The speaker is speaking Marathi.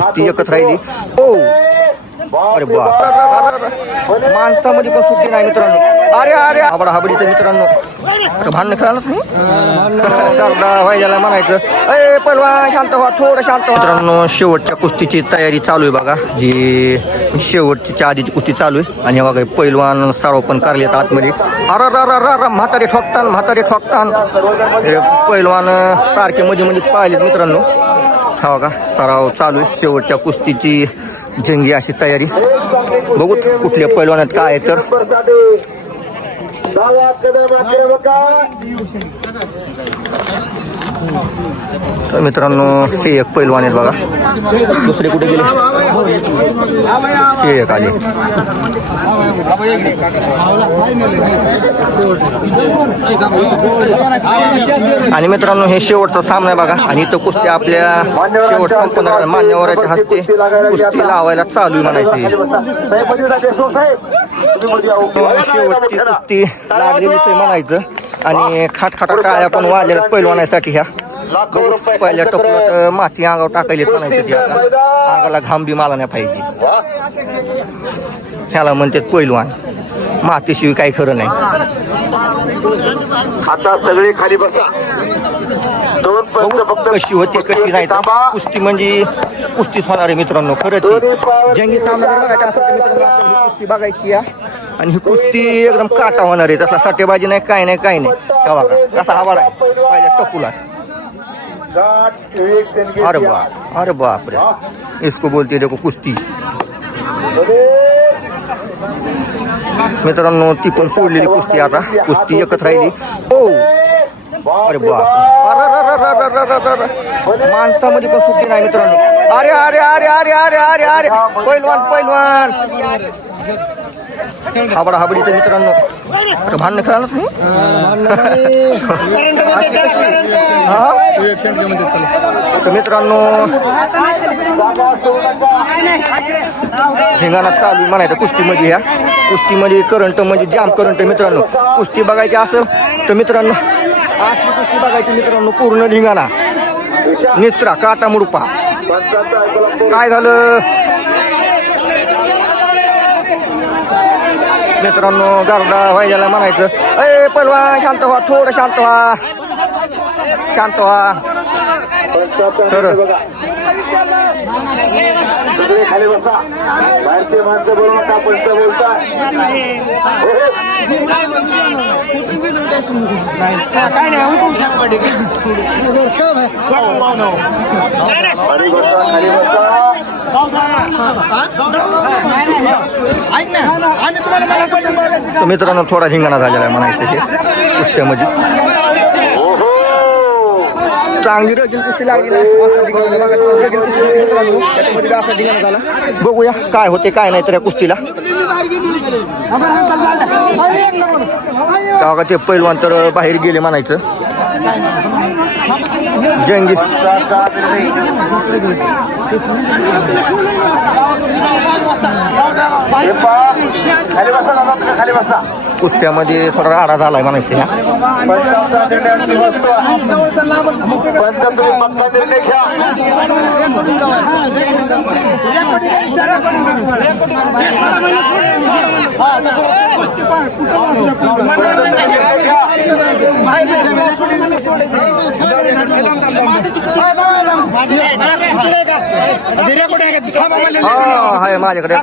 कुस्ती एकच राहिली. हो अरे बा माणसामध्ये पण सुट्टी नाही मित्रांनो. अरे अरे आबडा हाबडीचं मित्रांनो भांडण खेळा ना तुम्ही व्हायला म्हणायचं अरे पहिलवान शांत व्हा थोडं शांत व्हा. मित्रांनो शेवटच्या कुस्तीची तयारी चालू आहे बघा. ही शेवटच्या आधीची कुस्ती चालू आहे आणि बघा पहिलवान सराव पण करलेत आतमध्ये. अर म्हातारे ठोकतान पहिलवान सारखे मध्ये मध्ये पाहिलेत मित्रांनो. हा बघा सराव चालू आहे शेवटच्या कुस्तीची जंगी अशी तयारी. बघू कुठल्या पैलवानात काय आहे तर मित्रांनो हे एक पैलवान आहेत बघा. दुसरे कुठे गेले हे एक आले. आणि मित्रांनो हे शेवटचा सामना आहे बघा. आणि तो कुस्ती आपल्या शेवट संपन्न मान्यवराच्या हस्ते कुस्ती लावायला चालू आहे म्हणायची. शेवटची कुस्ती लागलेलीच आहे म्हणायचं. आणि खाटखाटा टाळ्या पण वाढलेल्या पैलवानासाठी ह्या. पहिल्या टोपल्यात माती अंगावर टाकायली म्हणायचं. ती आता अंगाला घाम बी माला नाही पाहिजे. ह्याला म्हणतात पैलवान. मातीशिवाय काही खरं नाही. आता सगळे खाली बसा. कशी होती कशी नाही कुस्ती म्हणजे कुस्तीच होणार आहे मित्रांनो. खरंच जंगी सामना बघायचा असेल तर मित्रांनो कुस्ती बघायची आणि ही कुस्ती एकदम काटा होणार आहे. तसा सट्टेबाजी नाही काय नाही तेव्हा कसा हवाड आहे पहिल्या टपूला. अरे बाप रे इसको बोलते देखो कुस्ती. मित्रांनो ती पण सोडलेली कुस्ती. आता कुस्ती एकच राहिली. हो अरे बाप माणसामध्ये पण सुट्टी नाही मित्रांनो. अरे अरे अरे अरे अरे अरे अरे पैलवान हाबडा हाबडीचं मित्रांनो भांडण खेळा ना तुम्ही. तर मित्रांनो धिंगाणा चालू म्हणायचं कुस्तीमध्ये. ह्या कुस्तीमध्ये करंट म्हणजे जाम करंट मित्रांनो. कुस्ती बघायची असेल तर मित्रांनो अशी कुस्ती बघायची मित्रांनो. पूर्ण धिंगाणा निचरा काटा मुडपा. काय झालं मित्रांनो गारडा व्हायला म्हणायचं अरे पहिलवान शांत व्हा थोडं शांत व्हा तर खाली बसा. बाहेरचे माणसं बोलू नका. पंच बोलताय मित्रांनो थोडा धिंगाणा झालेला आहे म्हणायचं. हे कुस्त्यामध्ये चांगली रजन कुस्ती लागली नाही. बघूया काय होते काय नाही तर या कुस्तीला. तेव्हा ते पैलवान तर बाहेर गेले म्हणायचं. जंगी कुस्त्यामध्ये थोडा राडा झालाय म्हणायचं. माझ्याकडे